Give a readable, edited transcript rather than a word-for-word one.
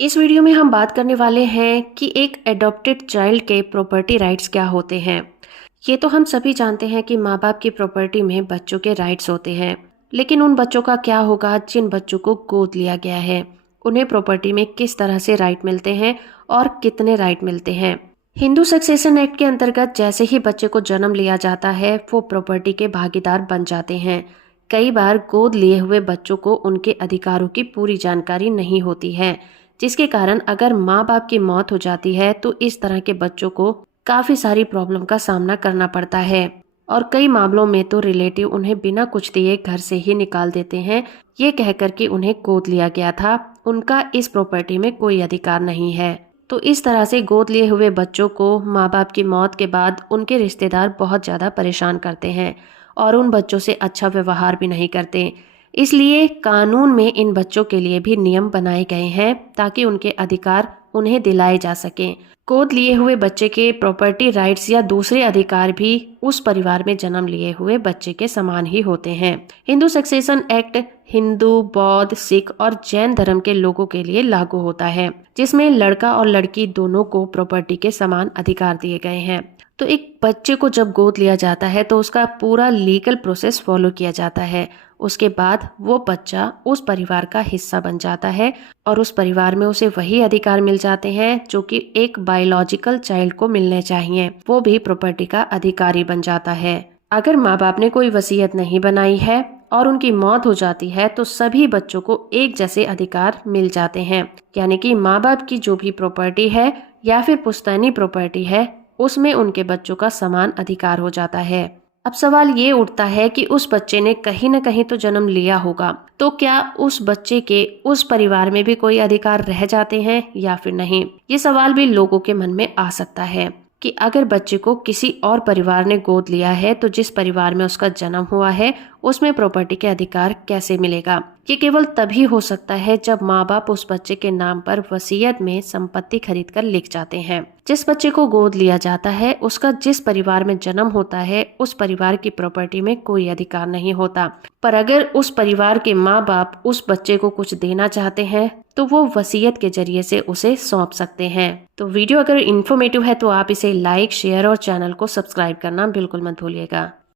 इस वीडियो में हम बात करने वाले हैं कि एक एडॉप्टेड चाइल्ड के प्रॉपर्टी राइट्स क्या होते हैं। ये तो हम सभी जानते हैं कि माँ बाप की प्रॉपर्टी में बच्चों के राइट्स होते हैं, लेकिन उन बच्चों का क्या होगा जिन बच्चों को गोद लिया गया है। उन्हें प्रॉपर्टी में किस तरह से राइट मिलते हैं और कितने राइट मिलते हैं। हिंदू सक्सेशन एक्ट के अंतर्गत जैसे ही बच्चे को जन्म लिया जाता है वो प्रॉपर्टी के भागीदार बन जाते हैं। कई बार गोद लिए हुए बच्चों को उनके अधिकारों की पूरी जानकारी नहीं होती है, जिसके कारण अगर माँ बाप की मौत हो जाती है तो इस तरह के बच्चों को काफी सारी प्रॉब्लम का सामना करना पड़ता है। और कई मामलों में तो रिलेटिव उन्हें बिना कुछ दिए घर से ही निकाल देते हैं, ये कहकर कि उन्हें गोद लिया गया था, उनका इस प्रॉपर्टी में कोई अधिकार नहीं है। तो इस तरह से गोद लिए हुए बच्चों को माँ बाप की मौत के बाद उनके रिश्तेदार बहुत ज्यादा परेशान करते हैं और उन बच्चों से अच्छा व्यवहार भी नहीं करते। इसलिए कानून में इन बच्चों के लिए भी नियम बनाए गए हैं ताकि उनके अधिकार उन्हें दिलाए जा सकें। गोद लिए हुए बच्चे के प्रॉपर्टी राइट्स या दूसरे अधिकार भी उस परिवार में जन्म लिए हुए बच्चे के समान ही होते हैं। हिंदू सक्सेशन एक्ट हिंदू, बौद्ध, सिख और जैन धर्म के लोगों के लिए लागू होता है, जिसमें लड़का और लड़की दोनों को प्रॉपर्टी के समान अधिकार दिए गए हैं। तो एक बच्चे को जब गोद लिया जाता है तो उसका पूरा लीगल प्रोसेस फॉलो किया जाता है। उसके बाद वो बच्चा उस परिवार का हिस्सा बन जाता है और उस परिवार में उसे वही अधिकार मिल जाते हैं जो कि एक बायोलॉजिकल चाइल्ड को मिलने चाहिए। वो भी प्रॉपर्टी का अधिकारी बन जाता है। अगर माँ बाप ने कोई वसीयत नहीं बनाई है और उनकी मौत हो जाती है तो सभी बच्चों को एक जैसे अधिकार मिल जाते हैं, यानी कि माँ बाप की जो भी प्रॉपर्टी है या फिर पुश्तैनी प्रॉपर्टी है उसमें उनके बच्चों का समान अधिकार हो जाता है। अब सवाल ये उठता है कि उस बच्चे ने कहीं न कहीं तो जन्म लिया होगा, तो क्या उस बच्चे के उस परिवार में भी कोई अधिकार रह जाते हैं या फिर नहीं। ये सवाल भी लोगों के मन में आ सकता है कि अगर बच्चे को किसी और परिवार ने गोद लिया है तो जिस परिवार में उसका जन्म हुआ है उसमें प्रॉपर्टी के अधिकार कैसे मिलेगा। ये केवल तभी हो सकता है जब माँ बाप उस बच्चे के नाम पर वसीयत में संपत्ति खरीद कर लिख जाते हैं। जिस बच्चे को गोद लिया जाता है उसका जिस परिवार में जन्म होता है उस परिवार की प्रॉपर्टी में कोई अधिकार नहीं होता, पर अगर उस परिवार के माँ बाप उस बच्चे को कुछ देना चाहते हैं तो वो वसीयत के जरिए से उसे सौंप सकते हैं। तो वीडियो अगर इन्फॉर्मेटिव है तो आप इसे लाइक, शेयर और चैनल को सब्सक्राइब करना बिल्कुल मत भूलिएगा।